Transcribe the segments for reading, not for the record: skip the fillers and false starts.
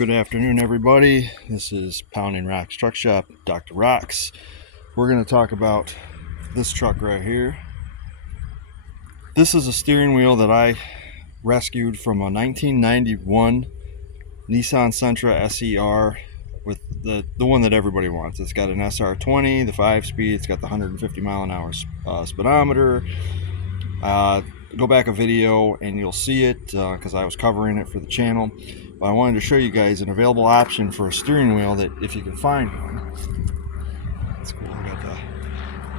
Good afternoon, everybody. This is Pounding Rocks Truck Shop, Dr. Rocks. We're going to talk about this truck right here. This is a steering wheel that I rescued from a 1991 Nissan Sentra SER with the one that everybody wants. It's got an SR20, the 5-speed, it's got the 150 mile an hour speedometer. Go back a video and you'll see it because I was covering it for the channel. But I wanted to show you guys an available option for a steering wheel that if you can find one. That's cool. We got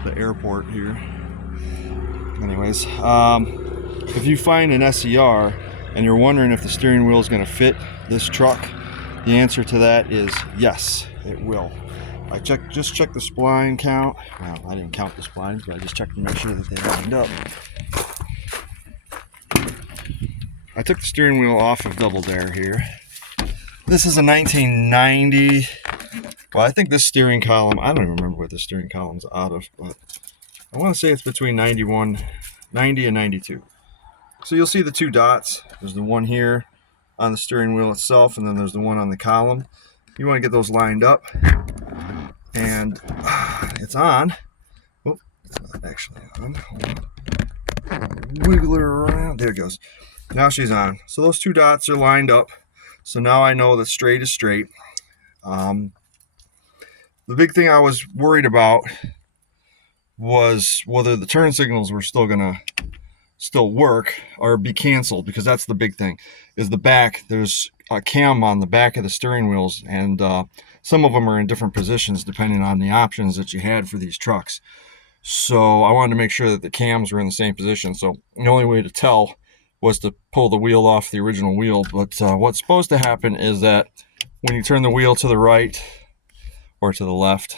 the airport here. Anyways, if you find an SER and you're wondering if the steering wheel is going to fit this truck, the answer to that is yes, it will. I just checked the spline count. Well, I didn't count the splines, but I just checked to make sure that they lined up. I took the steering wheel off of Double Dare here. This is a 1990. Well, I think this steering column, I don't even remember what the steering column's out of, but I want to say it's between 90 and 92. So you'll see the two dots. There's the one here on the steering wheel itself, and then there's the one on the column. You want to get those lined up, and it's on. Oh, it's not actually on. Hold on. Wiggle her around. There it goes. Now she's on. So those two dots are lined up. So now I know that straight is straight. The big thing I was worried about was whether the turn signals were still gonna work or be canceled, because that's the big thing. Is the back, there's a cam on the back of the steering wheels, and some of them are in different positions depending on the options that you had for these trucks. So I wanted to make sure that the cams were in the same position. So the only way to tell was to pull the wheel off the original wheel. But what's supposed to happen is that when you turn the wheel to the right or to the left,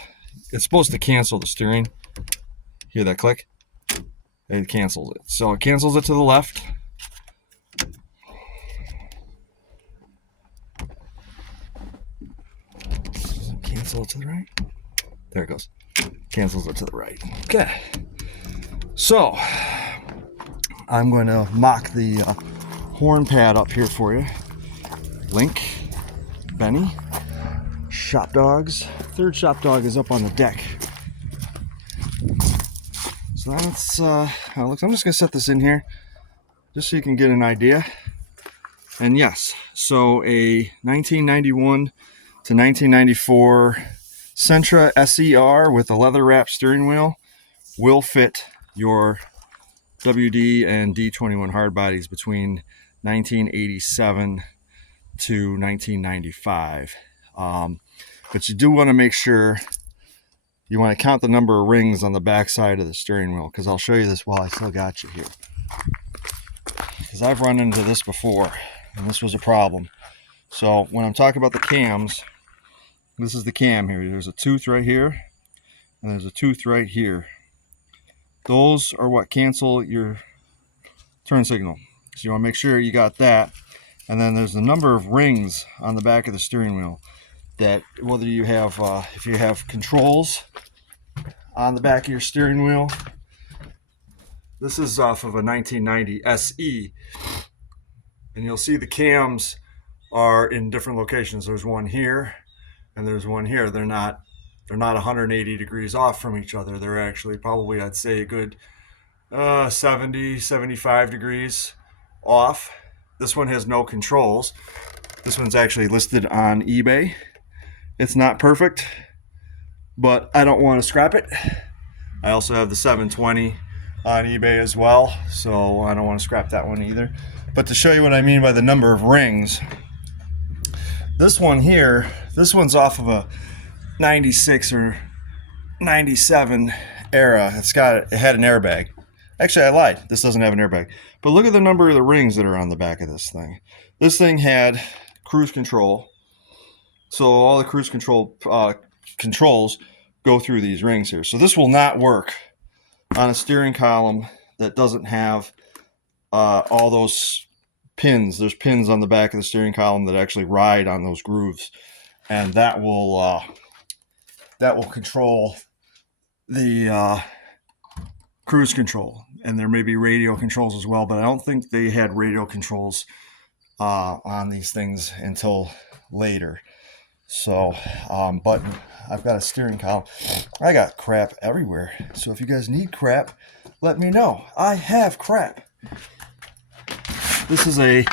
it's supposed to cancel the steering. Hear that click? It cancels it. So it cancels it to the left. Does it cancel it to the right? There it goes. Cancels it to the right. Okay. So I'm going to mock the horn pad up here for you. Link, Benny, Shop Dogs. Third Shop Dog is up on the deck. So that's how it looks. I'm just going to set this in here just so you can get an idea. And yes, so a 1991 to 1994 Sentra SER with a leather wrap steering wheel will fit your WD and D21 hard bodies between 1987 to 1995. But you do want to make sure you want to count the number of rings on the back side of the steering wheel, because I'll show you this while I still got you here. Because I've run into this before, and this was a problem. So when I'm talking about the cams, this is the cam here. There's a tooth right here, and there's a tooth right here. Those are what cancel your turn signal. So you want to make sure you got that. And then there's the number of rings on the back of the steering wheel that whether you have, if you have controls on the back of your steering wheel. This is off of a 1990 SE. And you'll see the cams are in different locations. There's one here and there's one here. They're not 180 degrees off from each other. They're actually probably, I'd say, a good 70, 75 degrees off. This one has no controls. This one's actually listed on eBay. It's not perfect, but I don't want to scrap it. I also have the 720 on eBay as well, so I don't want to scrap that one either. But to show you what I mean by the number of rings, this one here, this one's off of a 96 or 97 era. It had an airbag. Actually, I lied. This doesn't have an airbag. But look at the number of the rings that are on the back of this thing. This thing had cruise control. So all the cruise control controls go through these rings here. So this will not work on a steering column that doesn't have all those pins. There's pins on the back of the steering column that actually ride on those grooves, and that will control the cruise control. And there may be radio controls as well, but I don't think they had radio controls on these things until later. So, but I've got a steering column. I got crap everywhere. So if you guys need crap, let me know. I have crap. This is a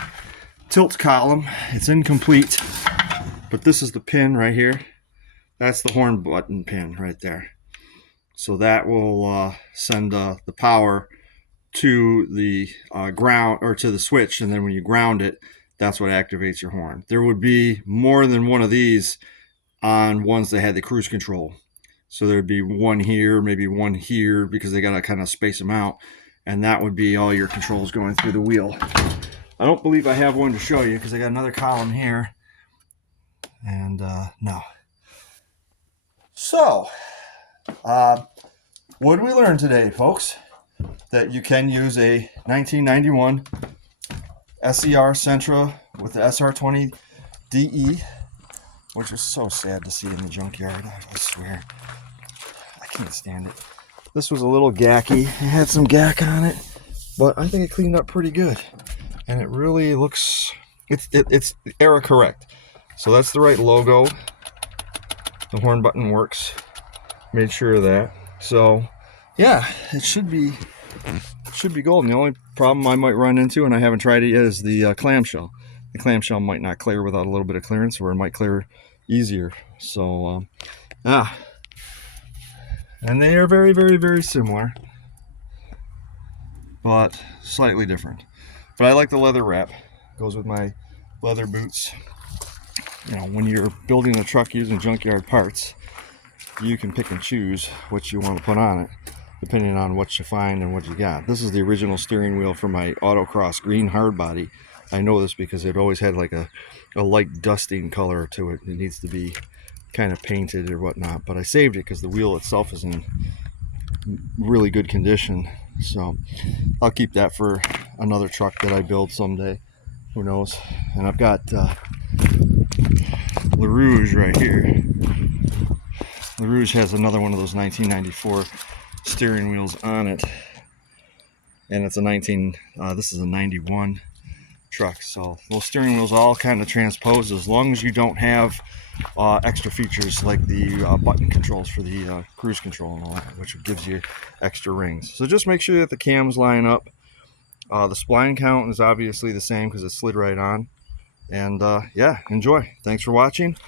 tilt column. It's incomplete, but this is the pin right here. That's the horn button pin right there. So that will send the power to the ground, or to the switch, and then when you ground it, that's what activates your horn. There would be more than one of these on ones that had the cruise control. So there'd be one here, maybe one here, because they gotta kind of space them out, and that would be all your controls going through the wheel. I don't believe I have one to show you because I got another column here, and no. So, what did we learn today, folks? That you can use a 1991 SER Sentra with the SR20 DE, which is so sad to see in the junkyard, I swear. I can't stand it. This was a little gacky. It had some gack on it, but I think it cleaned up pretty good. And it really looks, it's era correct. So that's the right logo. The horn button works. Made sure of that. So yeah, it should be golden. The only problem I might run into, and I haven't tried it yet, is the clamshell. The clamshell might not clear without a little bit of clearance, or it might clear easier. So and they are very, very, very similar, but slightly different. But I like the leather wrap. Goes with my leather boots. You know, when you're building a truck using junkyard parts, you can pick and choose what you want to put on it, depending on what you find and what you got. This is the original steering wheel for my autocross green hardbody. I know this because it always had like a light dusting color to it. It needs to be kind of painted or whatnot, but I saved it because the wheel itself is in really good condition. So I'll keep that for another truck that I build someday. Who knows? And I've got LaRouge right here. LaRouge has another one of those 1994 steering wheels on it, and it's a this is a 91 truck. So those steering wheels all kind of transpose, as long as you don't have extra features like the button controls for the cruise control and all that, which gives you extra rings. So just make sure that the cams line up. The spline count is obviously the same because it slid right on. And yeah, enjoy. Thanks for watching,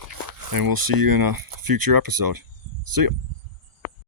and we'll see you in a future episode. See you.